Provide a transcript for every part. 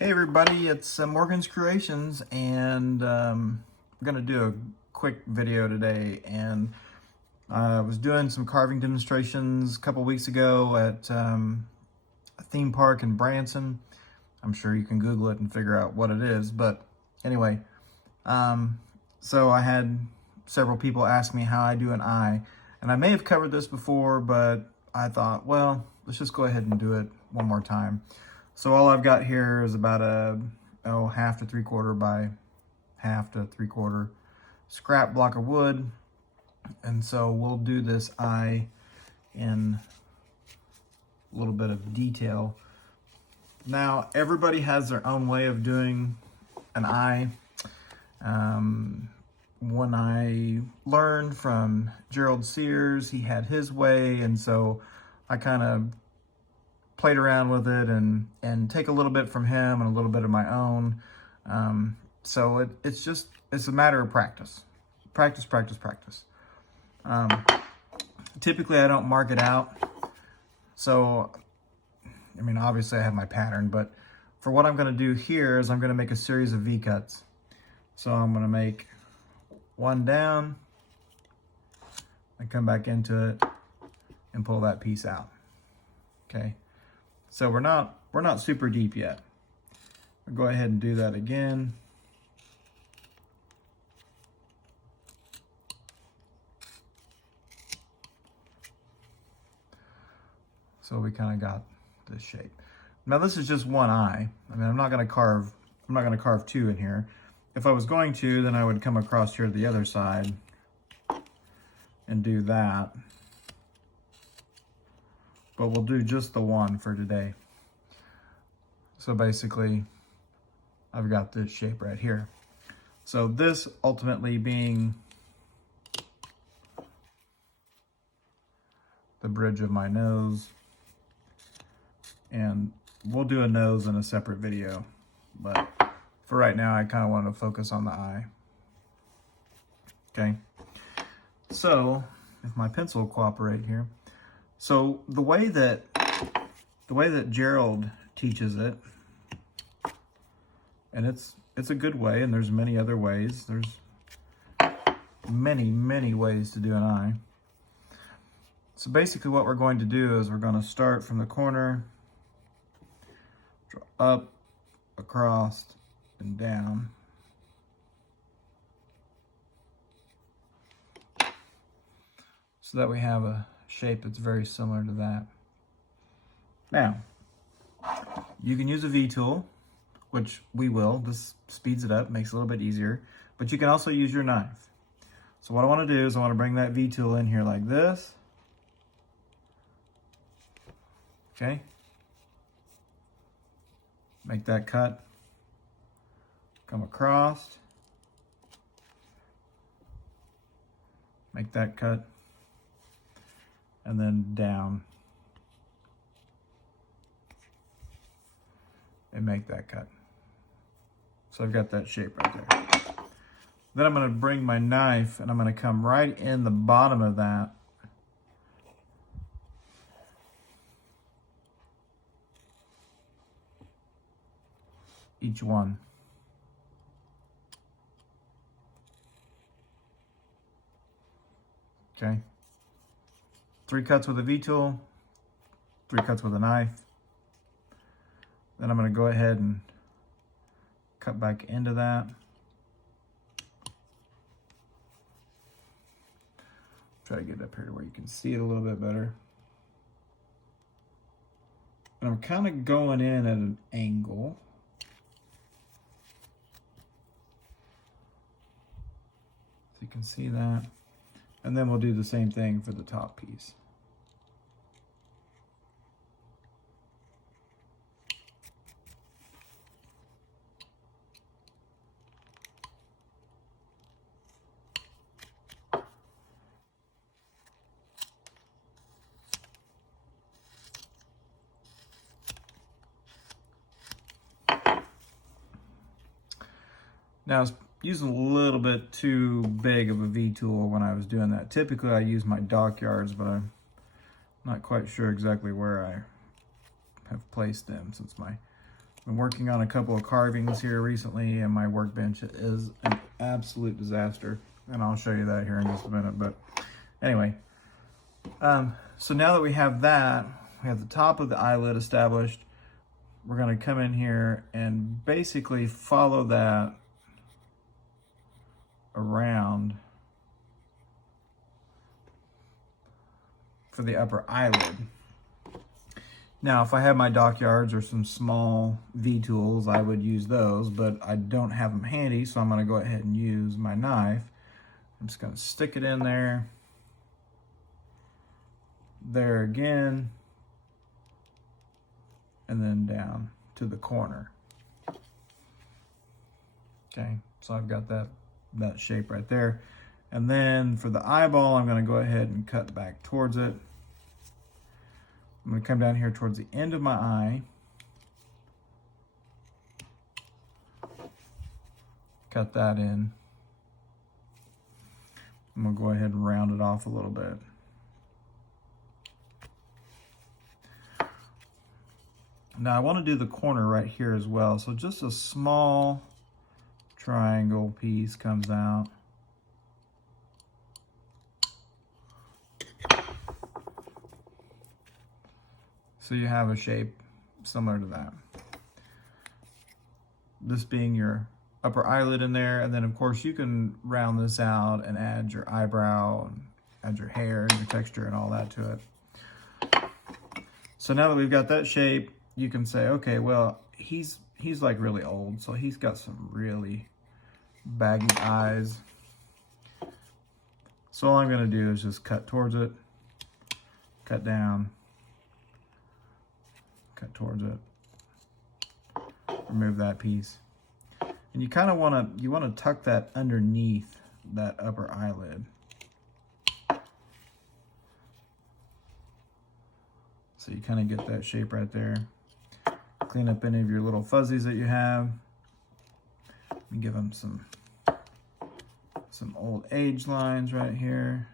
Hey everybody, it's Morgan's Creations, and I'm gonna do a quick video today. And I was doing some carving demonstrations a couple weeks ago at a theme park in Branson. I'm sure you can Google it and figure out what it is, but anyway, so I had several people ask me how I do an eye, and I may have covered this before, but I thought, well, let's just go ahead and do it one more time. So all I've got here is about a half to 3/4 by half to 3/4 scrap block of wood. And so we'll do this eye in a little bit of detail. Now, everybody has their own way of doing an eye. When I learned from Gerald Sears, he had his way, and so I kind of played around with it and take a little bit from him and a little bit of my own. So it's a matter of practice. Practice. Typically I don't mark it out. So, I mean, obviously I have my pattern, but for what I'm gonna do here is I'm gonna make a series of V-cuts. So I'm gonna make one down and come back into it and pull that piece out, okay? So we're not super deep yet. I'll go ahead and do that again. So we kind of got this shape. Now this is just one eye. I mean, I'm not gonna carve two in here. If I was going to, then I would come across here to the other side and do that. But we'll do just the one for today. So basically, I've got this shape right here. So this ultimately being the bridge of my nose. And we'll do a nose in a separate video. But for right now, I kind of want to focus on the eye. Okay. So if my pencil will cooperate here. So the way that Gerald teaches it, and it's a good way, and there's many other ways. There's many ways to do an eye. So basically what we're going to do is we're going to start from the corner, draw up, across, and down. So that we have a shape that's very similar to that. Now, you can use a V-tool, which we will. This speeds it up, makes it a little bit easier. But you can also use your knife. So what I want to do is I want to bring that V-tool in here like this. Okay. Make that cut. Come across. Make that cut. And then down. And make that cut. So I've got that shape right there. Then I'm going to bring my knife and I'm going to come right in the bottom of that. Each one. Okay. 3 cuts with a V-tool, 3 cuts with a knife. Then I'm going to go ahead and cut back into that. Try to get it up here to where you can see it a little bit better. And I'm kind of going in at an angle. So you can see that. And then we'll do the same thing for the top piece. Now, I was using a little bit too big of a V-tool when I was doing that. Typically, I use my dockyards, but I'm not quite sure exactly where I have placed them since my been working on a couple of carvings here recently, and my workbench is an absolute disaster. And I'll show you that here in just a minute. But anyway, so now that we have that, we have the top of the eyelid established. We're going to come in here and basically follow that around for the upper eyelid. Now, if I have my dockyards or some small V-tools, I would use those, but I don't have them handy, so I'm going to go ahead and use my knife. I'm just going to stick it in there. There again. And then down to the corner. Okay, so I've got that shape right there. And then for the eyeball, I'm going to go ahead and cut back towards it. I'm going to come down here towards the end of my eye. Cut that in. I'm going to go ahead and round it off a little bit. Now I want to do the corner right here as well. So just a small triangle piece comes out. So you have a shape similar to that. This being your upper eyelid in there, and then of course you can round this out and add your eyebrow and add your hair and your texture and all that to it. So now that we've got that shape, you can say, okay, well, he's like really old, so he's got some really baggy eyes. So all I'm gonna do is just cut towards it, cut down, cut towards it, remove that piece. And you kind of wanna tuck that underneath that upper eyelid. So you kind of get that shape right there. Clean up any of your little fuzzies that you have. And give them some old age lines right here.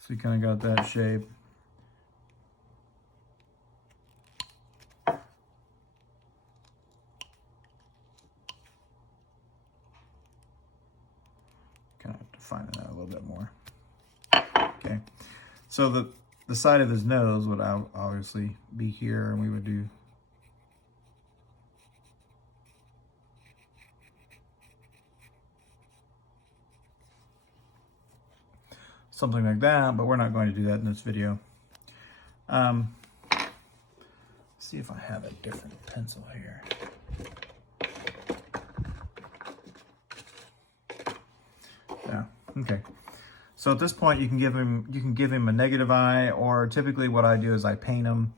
So you kind of got that shape. Kind of define that a little bit more. Okay, so the side of his nose would obviously be here, and we would do something like that, but we're not going to do that in this video. See if I have a different pencil here. Yeah, okay. So at this point, you can give him a negative eye, or typically what I do is I paint him.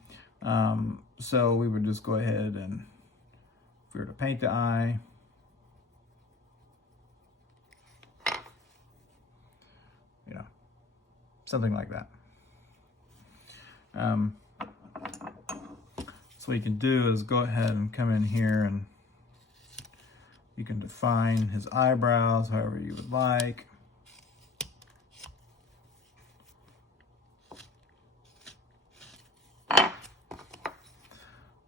So we would just go ahead and, if we were to paint the eye, you know, something like that. So what you can do is go ahead and come in here, and you can define his eyebrows however you would like.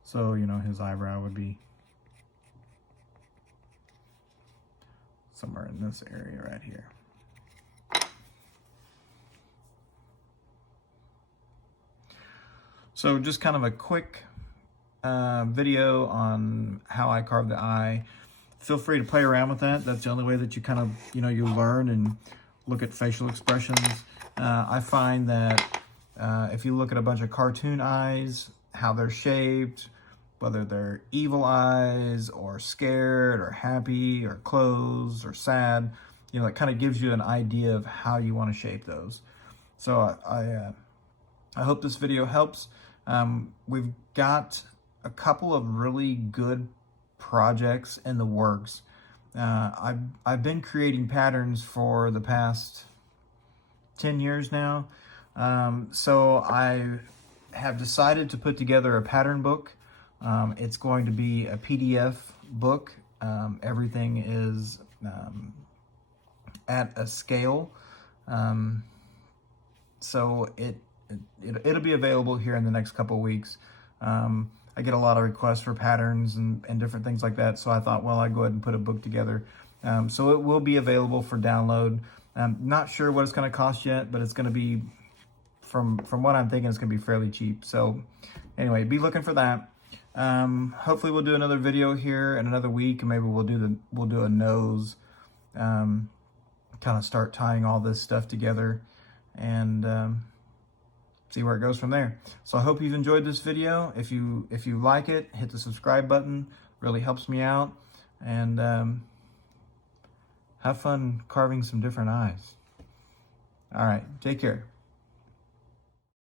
So, you know, his eyebrow would be somewhere in this area right here. So just kind of a quick video on how I carve the eye. Feel free to play around with that. That's the only way that you kind of, you know, you learn and look at facial expressions. I find that if you look at a bunch of cartoon eyes, how they're shaped, whether they're evil eyes or scared or happy or closed or sad, you know, it kind of gives you an idea of how you want to shape those. So I hope this video helps. We've got a couple of really good projects in the works. I've been creating patterns for the past 10 years now. So I have decided to put together a pattern book It's going to be a PDF book. Everything is at a scale. So it'll be available here in the next couple of weeks. I get a lot of requests for patterns and different things like that, so I thought, well, I'd go ahead and put a book together. So it will be available for download. Not sure what it's going to cost yet, but it's going to be, from what I'm thinking, it's going to be fairly cheap. So anyway, be looking for that. Hopefully we'll do another video here in another week, and maybe we'll do a nose, kind of start tying all this stuff together, and see where it goes from there. So I hope you've enjoyed this video. If you like it, hit the subscribe button. Really helps me out. And have fun carving some different eyes. All right, take care.